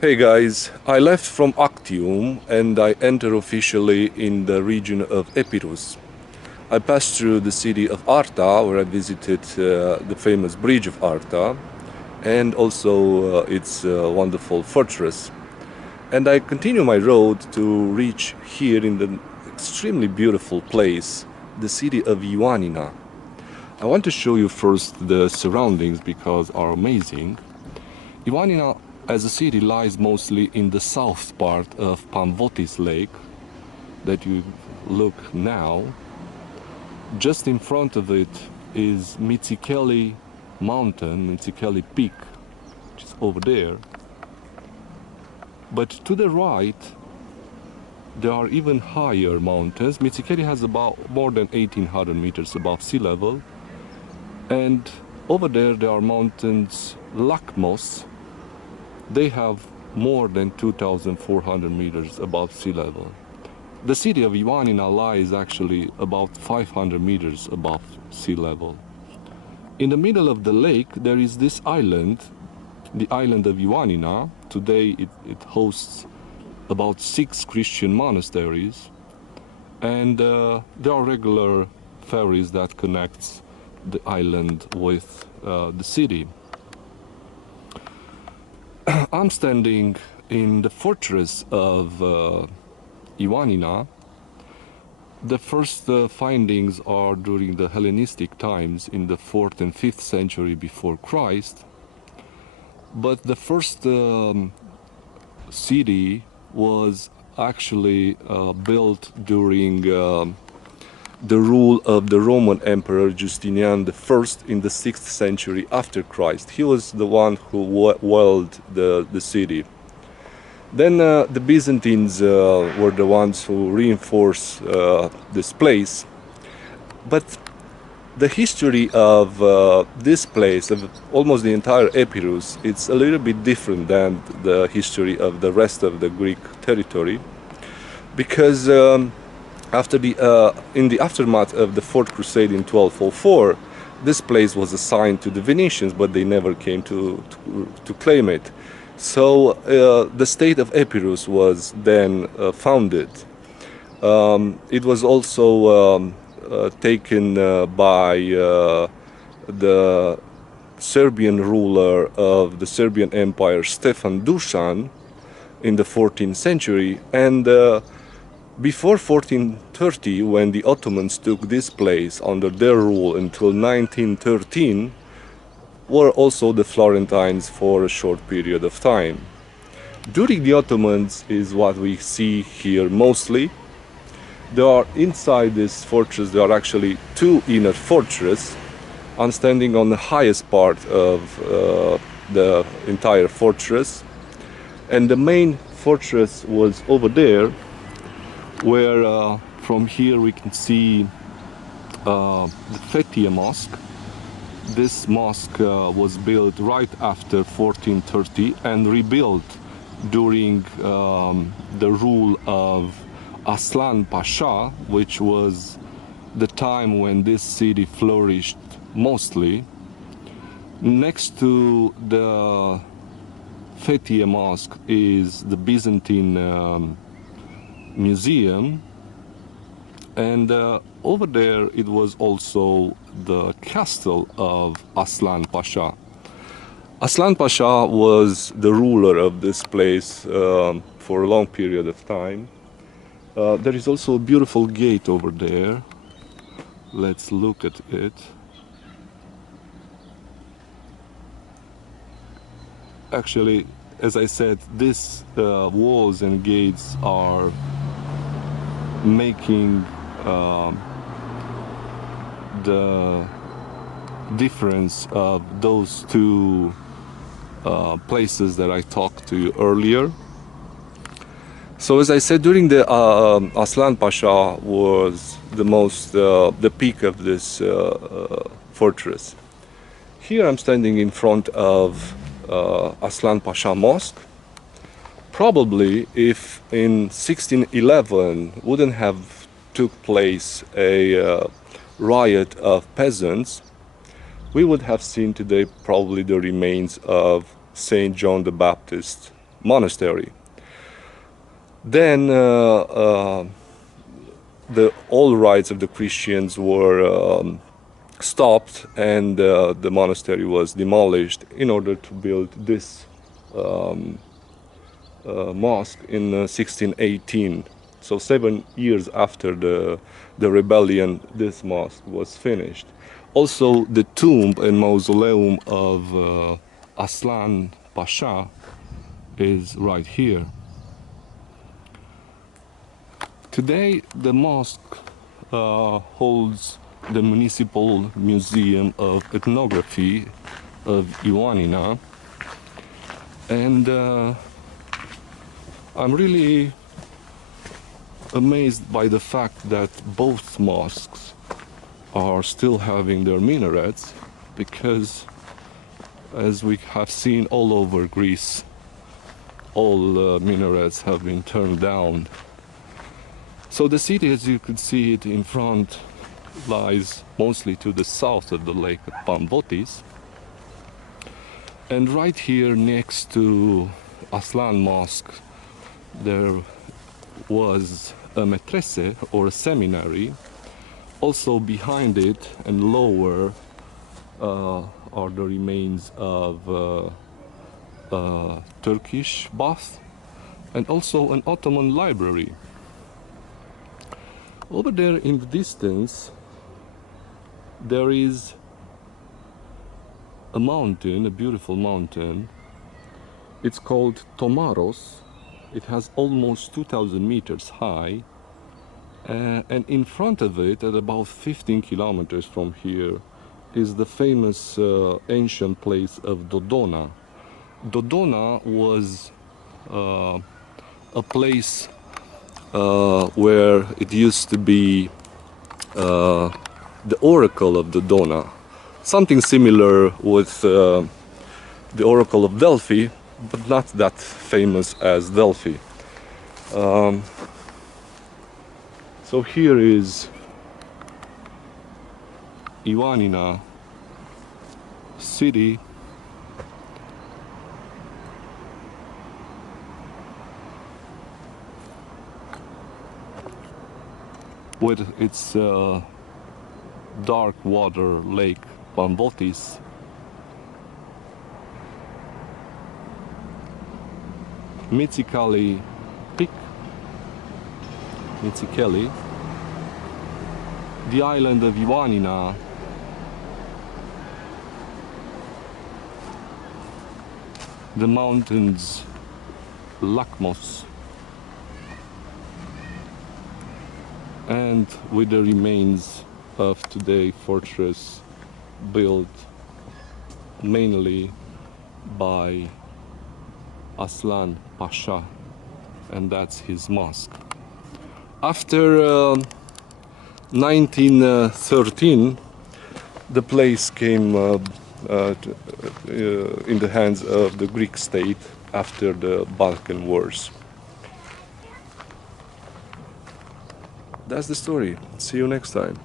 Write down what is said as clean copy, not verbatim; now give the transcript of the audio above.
Hey guys, I left from Actium and I enter officially in the region of Epirus. I passed through the city of Arta, where I visited the famous bridge of Arta and also its wonderful fortress. And I continue my road to reach here in the extremely beautiful place, the city of Ioannina. I want to show you first the surroundings because are amazing. Ioannina as a city lies mostly in the south part of Pamvotis Lake that you look now. Just in front of it is Mitsikeli mountain, Mitsikeli peak, which is over there. But to the right there are even higher mountains. Mitsikeli has about more than 1800 meters above sea level, and over there are mountains Lakmos. They have more than 2,400 meters above sea level. The city of Ioannina lies actually about 500 meters above sea level. In the middle of the lake there is this island, the island of Ioannina. Today it hosts about 6 Christian monasteries, and there are regular ferries that connects the island with the city. I'm standing in the fortress of Ioannina. The first findings are during the Hellenistic times in the 4th and 5th century before Christ. But the first city was actually built during the rule of the Roman Emperor Justinian I in the 6th century after Christ. He was the one who walled the city. Then the Byzantines were the ones who reinforced this place. But the history of this place, of almost the entire Epirus, it's a little bit different than the history of the rest of the Greek territory, because in the aftermath of the Fourth Crusade in 1204, this place was assigned to the Venetians, but they never came to claim it. So the state of Epirus was then founded. It was also taken by the Serbian ruler of the Serbian Empire, Stefan Dušan, in the 14th century, and before 1430, when the Ottomans took this place under their rule until 1913, were also the Florentines for a short period of time. During the Ottomans is what we see here mostly. There are inside this fortress, there are actually 2 inner fortresses. I'm standing on the highest part of the entire fortress, and the main fortress was over there, where from here we can see the Fethiye Mosque. This mosque was built right after 1430 and rebuilt during the rule of Aslan Pasha, which was the time when this city flourished mostly. Next to the Fethiye Mosque is the Byzantine museum, and over there it was also the castle of Aslan Pasha. Aslan Pasha was the ruler of this place for a long period of time. There is also a beautiful gate over there. Let's look at it. Actually, as I said, these walls and gates are making the difference of those 2 places that I talked to you earlier. So as I said, during the Aslan Pasha was the peak of this fortress. Here I'm standing in front of Aslan Pasha Mosque. Probably if in 1611 wouldn't have took place a riot of peasants, we would have seen today probably the remains of Saint John the Baptist monastery. Then all rites of the Christians were stopped, and the monastery was demolished in order to build this mosque in 1618. So 7 years after the rebellion, this mosque was finished. Also, the tomb and mausoleum of Aslan Pasha is right here. Today, the mosque holds the Municipal Museum of Ethnography of Ioannina, and I'm really amazed by the fact that both mosques are still having their minarets, because as we have seen all over Greece, all minarets have been turned down. So the city, as you could see it in front, lies mostly to the south of the lake of Pamvotis. And right here next to Aslan Mosque, there was a maîtresse, or a seminary. Also behind it and lower are the remains of a Turkish bath and also an Ottoman library. Over there in the distance, there is a mountain, a beautiful mountain. It's called Tomaros. It has almost 2,000 meters high. And in front of it, at about 15 kilometers from here, is the famous ancient place of Dodona. Dodona was a place where it used to be the oracle of Dodona. Something similar with the oracle of Delphi, but not that famous as Delphi. So here is Ioannina city. With its dark water lake Pamvotis. Mitsikali Peak, Mitsikeli, the island of Ioannina, the mountains Lakmos, and with the remains of today fortress built mainly by Aslan Pasha, and that's his mosque. After 1913, the place came in the hands of the Greek state after the Balkan Wars. That's the story. See you next time.